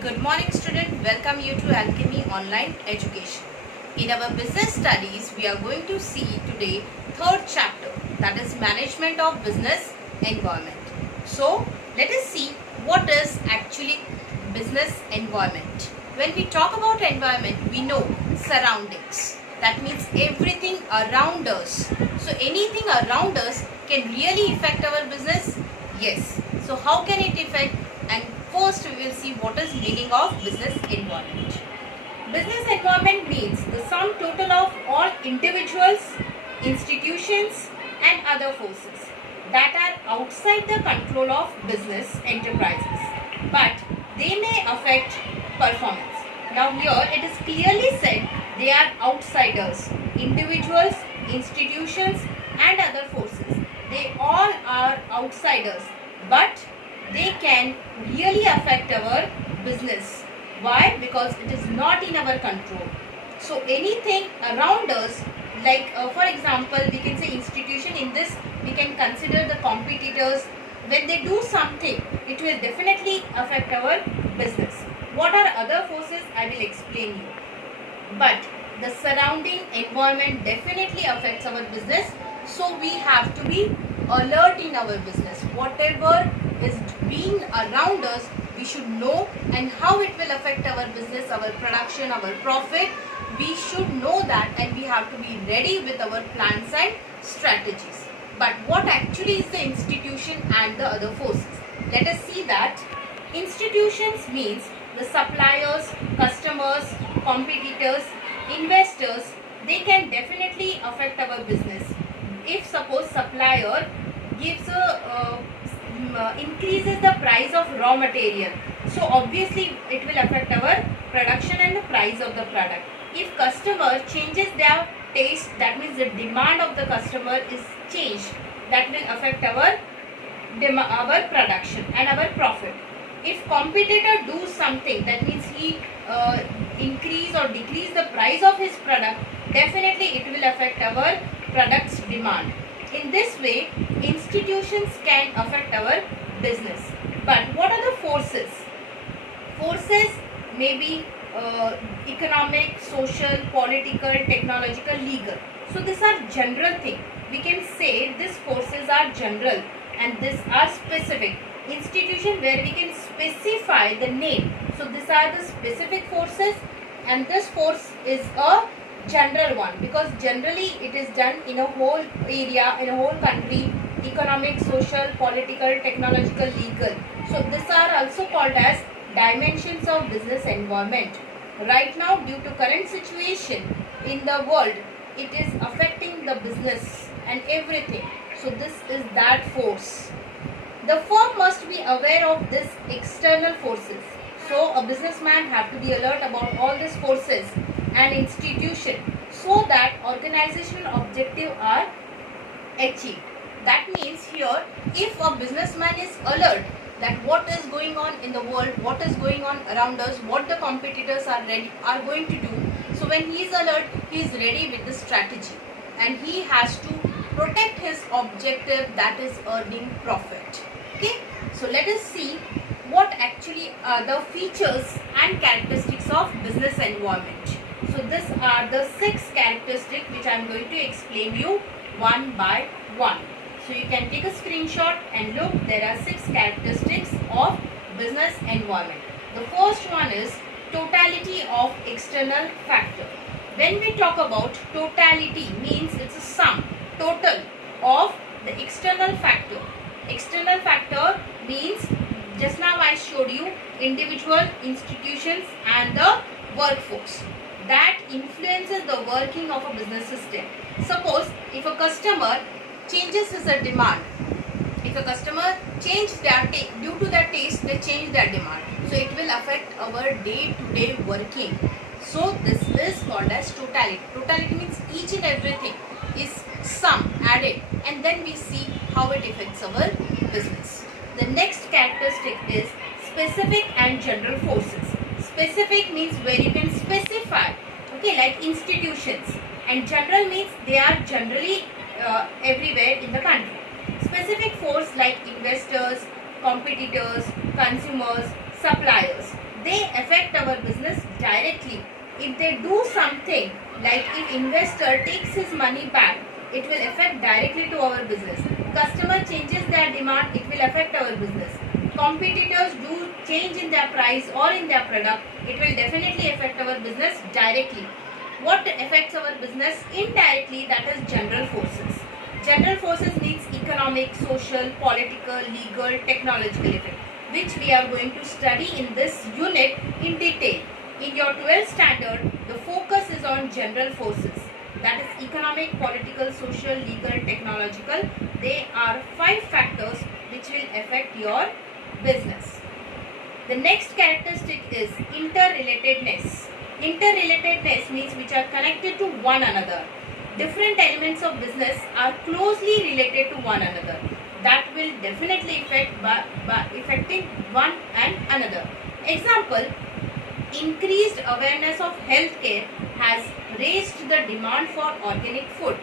Good morning student, welcome you to Alchemy Online Education. In our business studies, we are going to see today third chapter, that is management of business environment. So let us see what is actually business environment. When we talk about environment, we know surroundings. That means everything around us. So anything around us can really affect our business? Yes. So how can it affect? And first we will see what is meaning of business environment. Business environment means the sum total of all individuals, institutions and other forces that are outside the control of business enterprises, but they may affect performance. Now here it is clearly said they are outsiders, individuals, institutions and other forces. They all are outsiders, but they can really affect our business. Why? Because it is not in our control. So anything around us, like for example, we can say institution. In this we can consider the competitors. When they do something, it will definitely affect our business. What are other forces? I will explain you. But the surrounding environment definitely affects our business. So we have to be alert in our business. Whatever is being around us, we should know, and how it will affect our business, our production, our profit. We should know that, and we have to be ready with our plans and strategies. But what actually is the institution and the other forces? Let us see that. Institutions means the suppliers, customers, competitors, investors. They can definitely affect our business. If suppose supplier gives increases the price of raw material, so obviously it will affect our production and the price of the product. If customer changes their taste, that means the demand of the customer is changed, that will affect our production and our profit. If competitor do something, that means he increase or decrease the price of his product, definitely it will affect our product's demand. In this way, institutions can affect our business. But what are the forces? Forces may be economic, social, political, technological, legal. So these are general things. We can say these forces are general and these are specific. Institution where we can specify the name. So these are the specific forces, and this force is a general one, because generally it is done in a whole area, in a whole country: economic, social, political, technological, legal. So these are also called as dimensions of business environment. Right now, due to current situation in the world, it is affecting the business and everything. So this is that force. The firm must be aware of these external forces. So a businessman have to be alert about all these forces and institution, so that organizational objectives are achieved. That means here, if a businessman is alert that what is going on in the world, what is going on around us, what the competitors are going to do. So when he is alert, he is ready with the strategy, and he has to protect his objective, that is earning profit. Okay, so let us see what actually are the features and characteristics of business environment. So these are the 6 characteristics which I am going to explain you one by one. So you can take a screenshot and look. There are 6 characteristics of business environment. The first one is totality of external factor. When we talk about totality, means it's a sum, total of the external factor. External factor means, just now I showed you, individual, institutions and the workforce that influences the working of a business system. Suppose if a customer changes his demand, if a customer changes their taste, due to their taste they change their demand, so it will affect our day-to-day working. So this is called as totality. Totality means each and everything is sum added, and then we see how it affects our business. The next characteristic is specific and general forces. Specific means where you can specify, okay, like institutions, and general means they are generally everywhere in the country. Specific force like investors, competitors, consumers, suppliers. they affect our business directly. If they do something, like if investor takes his money back, it will affect directly to our business. Customer changes their demand, it will affect our business. Competitors do change in their price or in their product, it will definitely affect our business directly. What affects our business indirectly? That is general forces. General forces means economic, social, political, legal, technological effect, which we are going to study in this unit in detail. In your 12th standard, the focus is on general forces. That is economic, political, social, legal, technological. They are 5 factors which will affect your business. The next characteristic is interrelatedness. Interrelatedness means which are connected to one another. Different elements of business are closely related to one another. That will definitely affect by affecting one and another. Example, increased awareness of healthcare has raised the demand for organic food.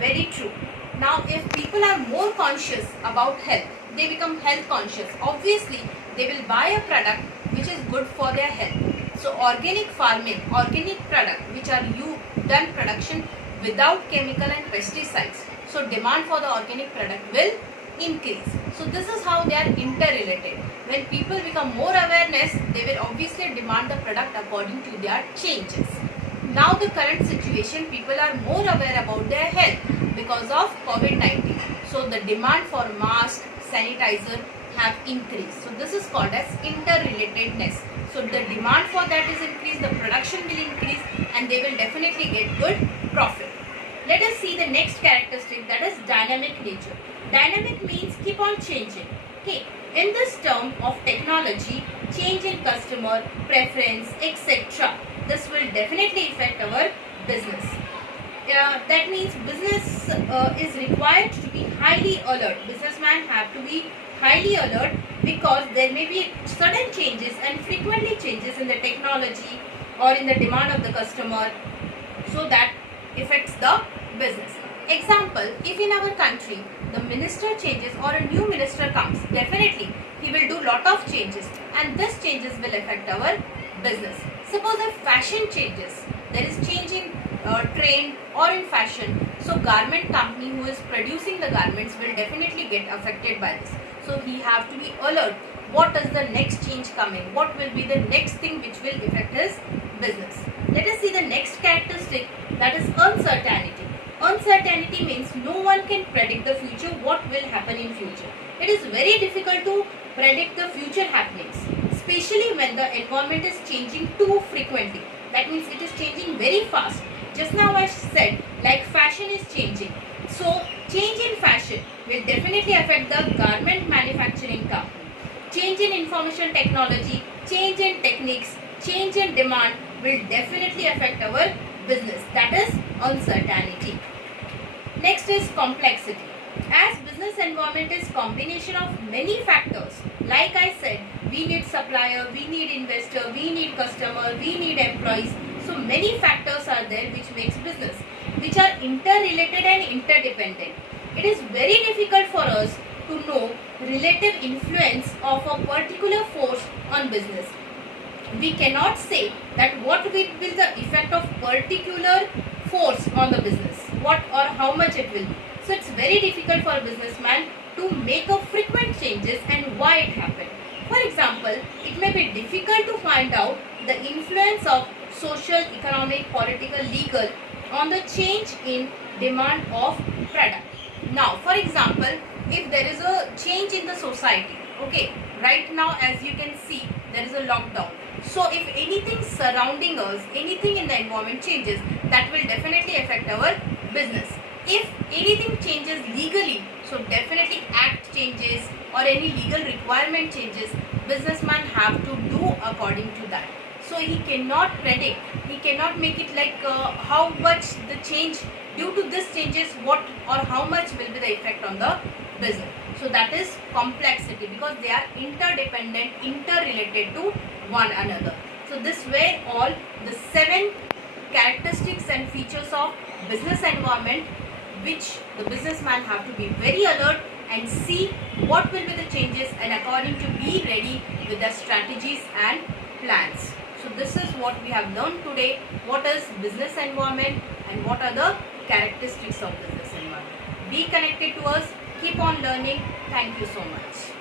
Very true. Now, if people are more conscious about health, they become health conscious. Obviously, they will buy a product which is good for their health. So, organic farming, organic product which are done production without chemical and pesticides. So, demand for the organic product will increase. So, this is how they are interrelated. When people become more awareness, they will obviously demand the product according to their changes. Now, the current situation, people are more aware about their health because of COVID-19. So, the demand for mask, sanitizer have increased. So, this is called as interrelatedness. So, the demand for that is increased, the production will increase, and they will definitely get good profit. Let us see the next characteristic, that is dynamic nature. Dynamic means keep on changing. Okay. In this term of technology, change in customer preference, etc. This will definitely affect our business. That means business is required to be highly alert. Businessmen have to be highly alert because there may be sudden changes and frequently changes in the technology or in the demand of the customer, so that affects the business. Example, if in our country the minister changes or a new minister comes, definitely he will do lot of changes, and this changes will affect our business. Suppose if fashion changes, there is change in trend or in fashion, so garment company who is producing the garments will definitely get affected by this. So he have to be alert. What is the next change coming? What will be the next thing which will affect his business? Let us see the next characteristic, that is uncertainty. Uncertainty means no one can predict the future, what will happen in future. It is very difficult to predict the future happenings, especially when the environment is changing too frequently. That means it is changing very fast. Just now I said, like fashion is changing. So change in fashion will definitely affect the garment manufacturing company. Change in information technology, change in techniques, change in demand will definitely affect our business. That is uncertainty. Next is complexity. As business environment is combination of many factors, like I said, we need supplier, we need investor, we need customer, we need employees. So many factors are there which makes business, which are interrelated and interdependent. It is very difficult for us to know relative influence of a particular force on business. We cannot say that what will be the effect of particular force on the business, what or how much it will be. So it's very difficult for a businessman to make a frequent changes and why it happened. For example, it may be difficult to find out the influence of social, economic, political, legal on the change in demand of product. Now, for example, if there is a change in the society, okay, right now as you can see, there is a lockdown. So if anything surrounding us, anything in the environment changes, that will definitely affect our business. If anything changes legally, so definitely act changes or any legal requirement changes, businessman have to do according to that. So he cannot predict, he cannot make it like how much the change due to this changes, what or how much will be the effect on the business. So that is complexity, because they are interdependent, interrelated to one another. So this way all the 7 characteristics and features of business environment which the businessman have to be very alert and see what will be the changes, and according to be ready with the strategies and plans. what we have learned today. What is business environment and what are the characteristics of business environment. Be connected to us. Keep on learning. Thank you so much.